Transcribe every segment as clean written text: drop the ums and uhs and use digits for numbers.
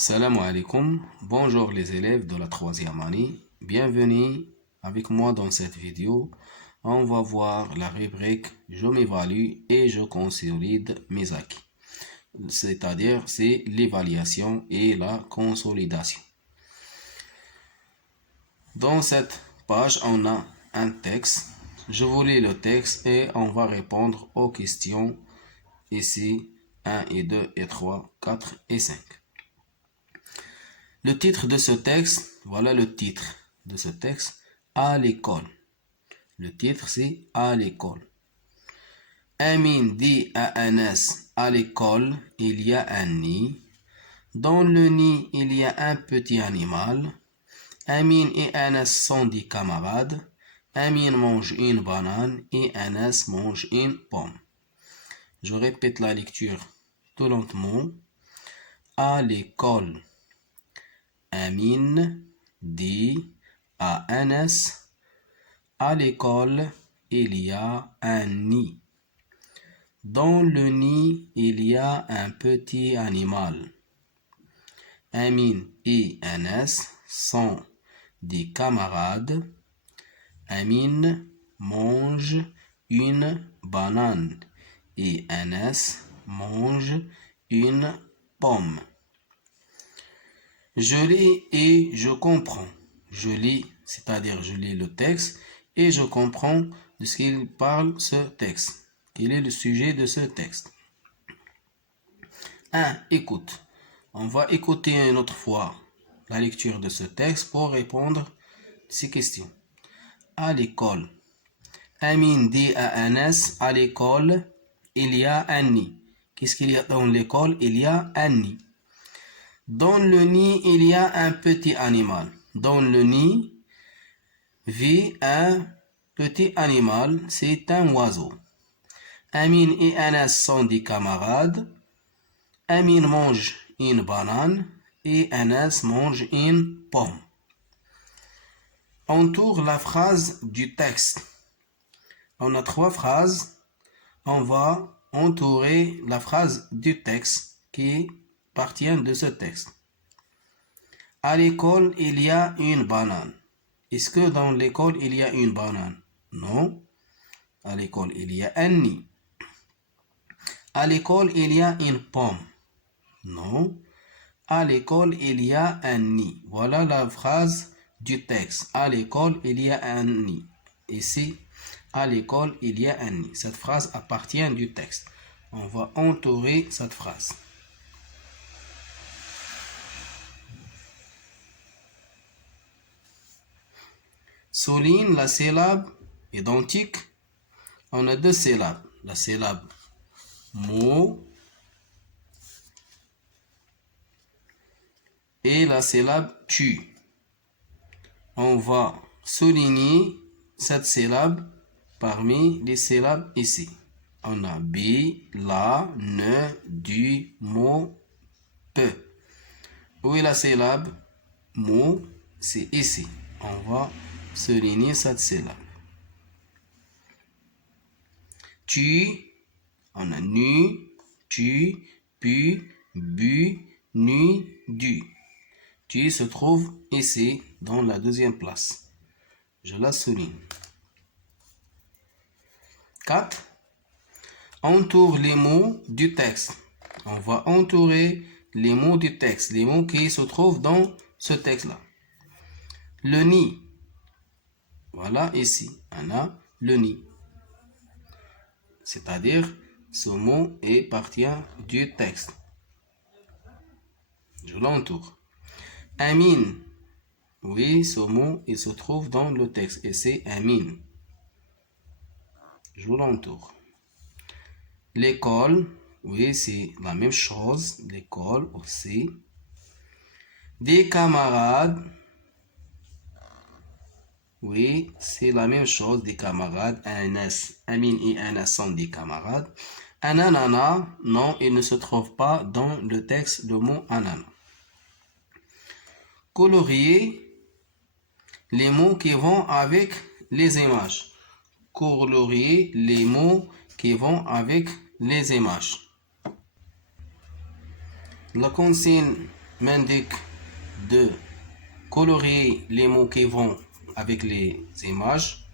Salam alaikum, bonjour les élèves de la troisième année, bienvenue avec moi dans cette vidéo. On va voir la rubrique je m'évalue et je consolide mes acquis. C'est-à-dire c'est l'évaluation et la consolidation. Dans cette page, on a un texte. Je vous lis le texte et on va répondre aux questions ici 1 et 2 et 3, 4 et 5. Le titre de ce texte, voilà le titre de ce texte, à l'école. Le titre c'est à l'école. Amin dit à Anas, à l'école, il y a un nid. Dans le nid, il y a un petit animal. Amin et Anas sont des camarades. Amin mange une banane et Anas mange une pomme. Je répète la lecture tout lentement. À l'école. Amin dit à Anas, à l'école, il y a un nid. Dans le nid, il y a un petit animal. Amin et Anas sont des camarades. Amin mange une banane et Anas mange une pomme. Je lis et je comprends. Je lis, c'est-à-dire je lis le texte et je comprends de ce qu'il parle ce texte. Quel est le sujet de ce texte? 1. Écoute. On va écouter une autre fois la lecture de ce texte pour répondre à ces questions. À l'école. Amin dit à Anas, à l'école, il y a un nid. Qu'est-ce qu'il y a dans l'école? Il y a un nid. Dans le nid, il y a un petit animal. Dans le nid vit un petit animal, c'est un oiseau. Amin et Anas sont des camarades. Amin mange une banane et Anas mange une pomme. Entoure la phrase du texte. On a 3 phrases. On va entourer la phrase du texte qui partie de ce texte. À l'école, il y a une banane. Est-ce que dans l'école, il y a une banane? Non. À l'école, il y a un nid. À l'école, il y a une pomme. Non. À l'école, il y a un nid. Voilà la phrase du texte. À l'école, il y a un nid. Ici, à l'école, il y a un nid. Cette phrase appartient du texte. On va entourer cette phrase. Souligne la syllabe identique. On a 2 syllabes. La syllabe mot et la syllabe tu. On va souligner cette syllabe parmi les syllabes ici. On a bi, la, ne, du, mot, peu. Où est la syllabe mot? C'est ici. On va souligner cette syllabe. Tu, on a nu, tu, pu, bu, nu, du. Tu se trouve ici dans la 2e place. Je la souligne. 4. Entoure les mots du texte. On va entourer les mots du texte, les mots qui se trouvent dans ce texte-là. Le nid. Voilà ici, on a le nid. C'est-à-dire, ce mot est partie du texte. Je l'entoure. Amin. Oui, ce mot, il se trouve dans le texte et c'est Amin. Je l'entoure. L'école, oui, c'est la même chose. L'école aussi. Des camarades. Oui, c'est la même chose. Des camarades. Anas, Amin et Anas sont des camarades. Ananana, non, il ne se trouve pas dans le texte le mot anana. Colorier les mots qui vont avec les images. Colorier les mots qui vont avec les images. La consigne m'indique de colorier les mots qui vont avec les images.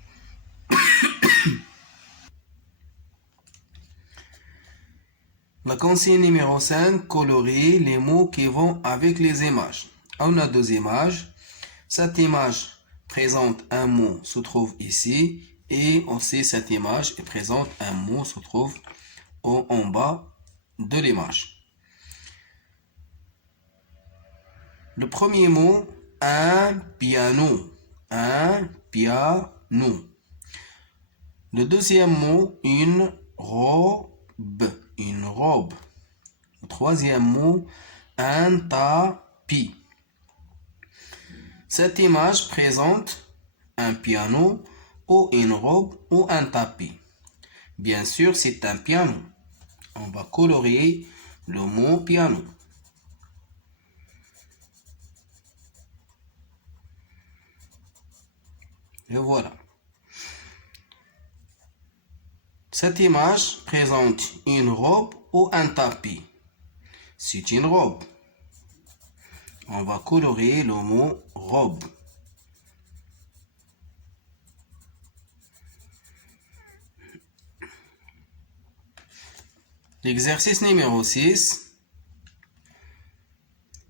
La consigne numéro 5, colorier les mots qui vont avec les images. On a deux images. Cette image présente un mot se trouve ici et aussi cette image présente un mot se trouve en bas de l'image. Le premier mot, un piano. Un piano. Le deuxième mot, une robe. Une robe. Le troisième mot, un tapis. Cette image présente un piano ou une robe ou un tapis. Bien sûr, c'est un piano. On va colorier le mot piano. Et voilà. Cette image présente une robe ou un tapis. C'est une robe. On va colorier le mot robe. L'exercice numéro 6.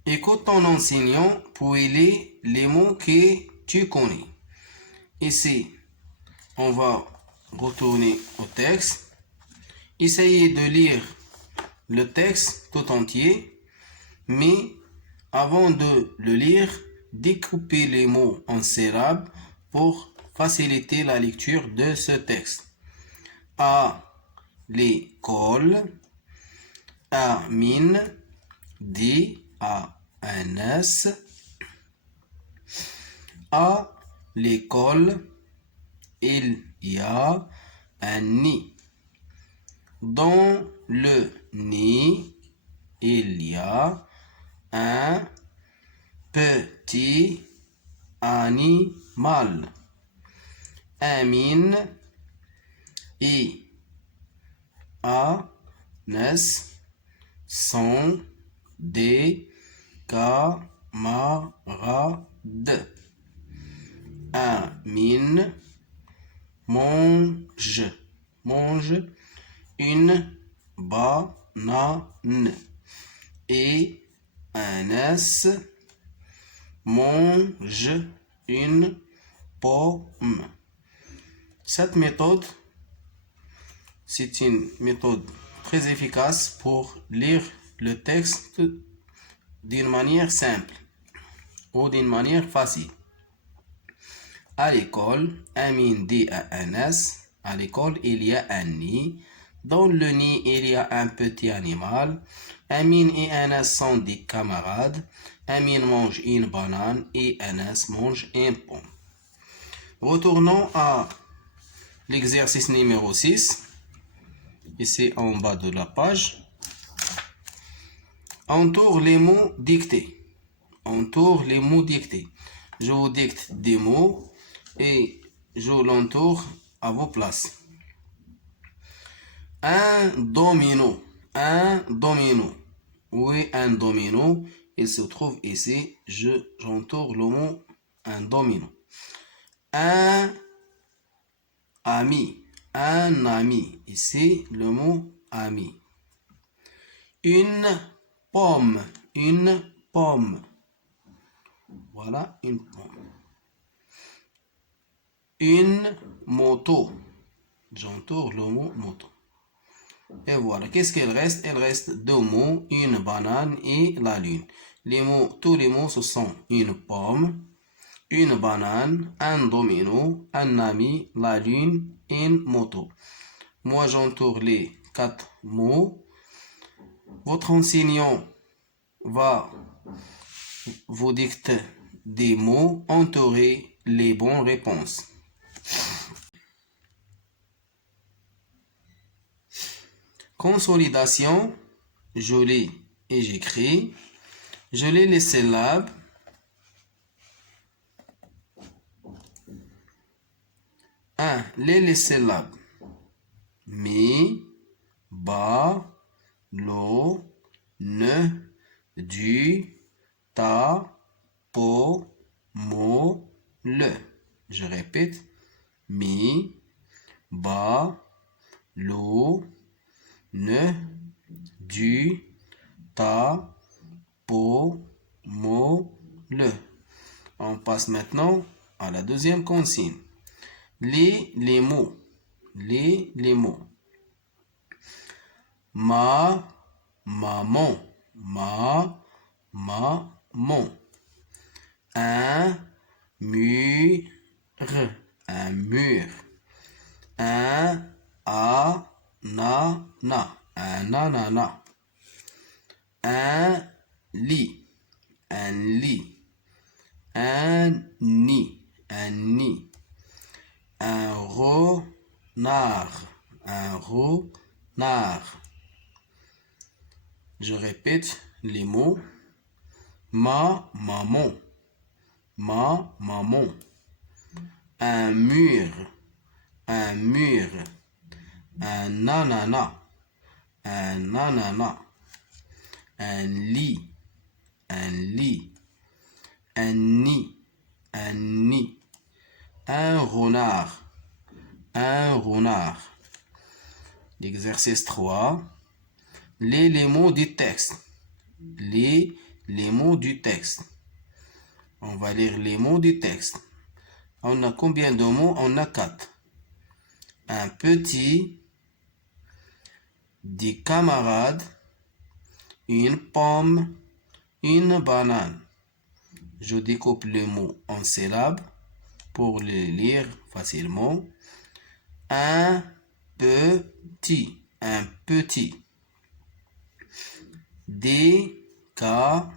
Écoute ton enseignant pour lire les mots que tu connais. Ici, on va retourner au texte. Essayez de lire le texte tout entier, mais avant de le lire, découpez les mots en syllabes pour faciliter la lecture de ce texte. À l'école, Amine dit à Anas. À l'école, il y a un nid. Dans le nid, il y a un petit animal. Amine et Anas sont des camarades. Amine mange une banane et Anas mange une pomme. Cette méthode, c'est une méthode très efficace pour lire le texte d'une manière simple ou d'une manière facile. À l'école, Amine dit à Anas, à l'école, il y a un nid. Dans le nid, il y a un petit animal. Amine et Anas sont des camarades. Amine mange une banane et Anas mange une pomme. Retournons à l'exercice numéro 6. Ici en bas de la page. Entoure les mots dictés. Entoure les mots dictés. Je vous dicte des mots et je l'entoure à vos places. Un domino. Un domino. Oui, un domino. Il se trouve ici. J'entoure le mot un domino. Un ami. Un ami. Ici, le mot ami. Une pomme. Une pomme. Voilà, une pomme. Une moto. J'entoure le mot moto. Et voilà, qu'est-ce qu'il reste? Il reste deux mots, une banane et la lune. Tous les mots, ce sont une pomme, une banane, un domino, un ami, la lune et une moto. Moi, j'entoure les 4 mots. Votre enseignant va vous dicter des mots, entourez les bonnes réponses. Consolidation, je lis et j'écris. Je lis les syllabes. Les syllabes. Mi, ba, lo, ne, du, ta, po, mo, le. Je répète. Mi, ba, lo, ne, du, ta, po, mo, le. On passe maintenant à la deuxième consigne. Les mots. Les mots. Ma, maman. Ma, maman. Un mur. Un mur. Un ananas. Un ananas. Un lit. Un lit. Un nid. Un nid. Un renard. Un renard. Je répète les mots. Ma maman. Ma maman. Un mur. Un mur. Un ananas. Un ananas. Un lit. Un lit. Un nid. Un nid. Un renard. Un renard. L'exercice 3. Les mots du texte. Les mots du texte. On va lire les mots du texte. On a combien de mots? On a 4. Un petit, des camarades, une pomme, une banane. Je découpe les mots en syllabes pour les lire facilement. Un petit, un petit. Des camarades,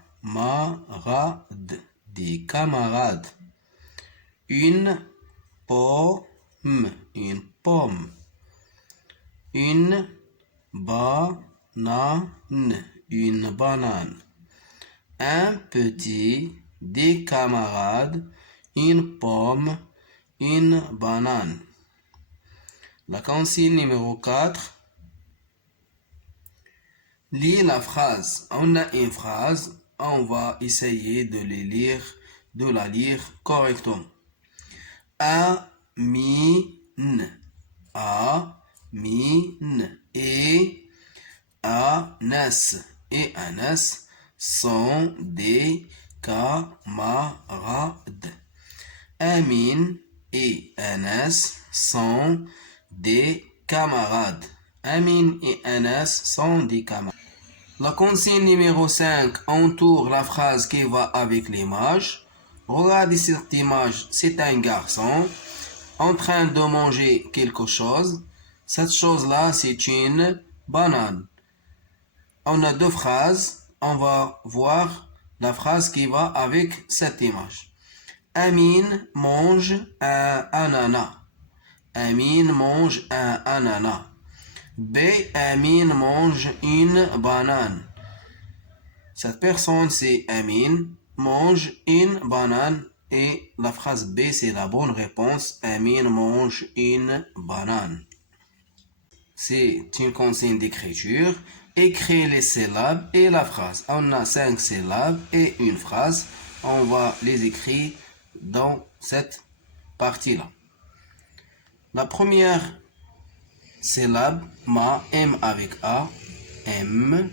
des camarades. Une pomme, une pomme. Une banane, une banane. Un petit, des camarades, une pomme, une banane. La consigne numéro 4. Lis la phrase. On a une phrase. On va essayer de la lire correctement. Amine. Amine. Et Anas. Et Anas sont des camarades. Amine et Anas sont des camarades. Amine et Anas sont des camarades. La consigne numéro 5 entoure la phrase qui va avec l'image. Regardez cette image, c'est un garçon en train de manger quelque chose. Cette chose-là, c'est une banane. On a deux phrases. On va voir la phrase qui va avec cette image. Amine mange un ananas. Amine mange un ananas. B. Amine mange une banane. Cette personne, c'est Amine, mange une banane. Et la phrase B, c'est la bonne réponse. Amine mange une banane. C'est une consigne d'écriture. Écrire les syllabes et la phrase. On a 5 syllabes et une phrase. On va les écrire dans cette partie-là. La première syllabe, ma, M avec A, M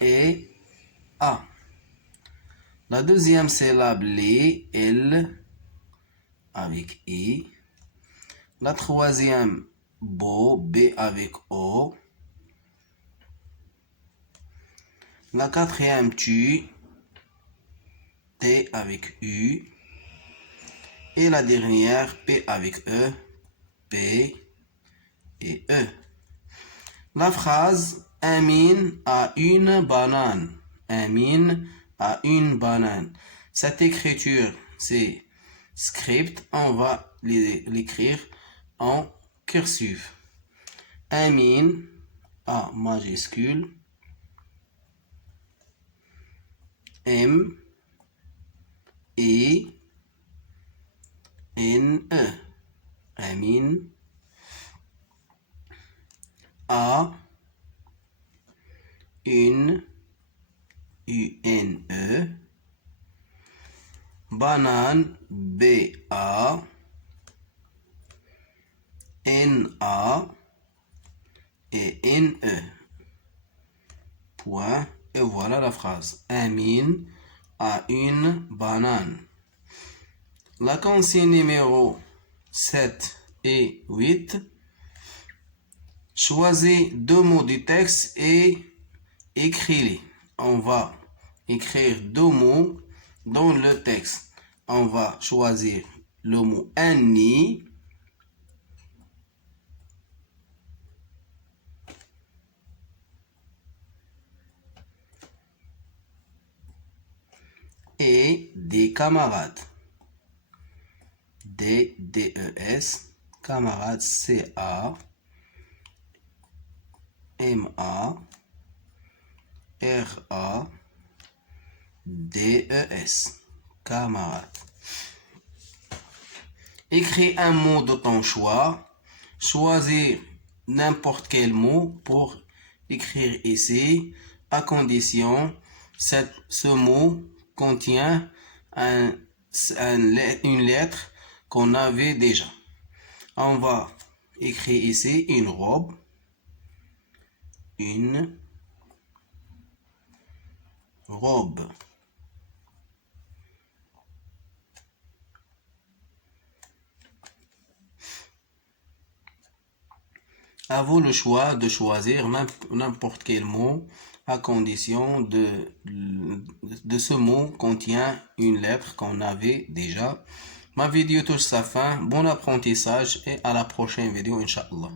et A. La deuxième syllabe, les, L avec I. La troisième, bo, B avec O. La quatrième, tu, T avec U. Et la dernière, P avec E, P et E. La phrase Amine a une banane. Amine a une banane. Cette écriture, c'est script. On va l'écrire en cursive. Amine, A majuscule, M, E, N, E. Amine a une, U-N-E, banane, B-A-N-A et N-E. Point. Et voilà la phrase. Amine a une banane. La consigne numéro 7 et 8. Choisis deux mots du texte et écris-les. On va écrire deux mots dans le texte. On va choisir le mot anni et des camarades. D-D-E-S, camarades, C-A-M-A-R-A-D-E-S, camarades. Écris un mot de ton choix. Choisir n'importe quel mot pour écrire ici, à condition ce mot contient une lettre qu'on avait déjà. On va écrire ici une robe, une robe. À vous le choix de choisir n'importe quel mot à condition de ce mot contient une lettre qu'on avait déjà. Ma vidéo touche sa fin. Bon apprentissage et à la prochaine vidéo, Inch'Allah.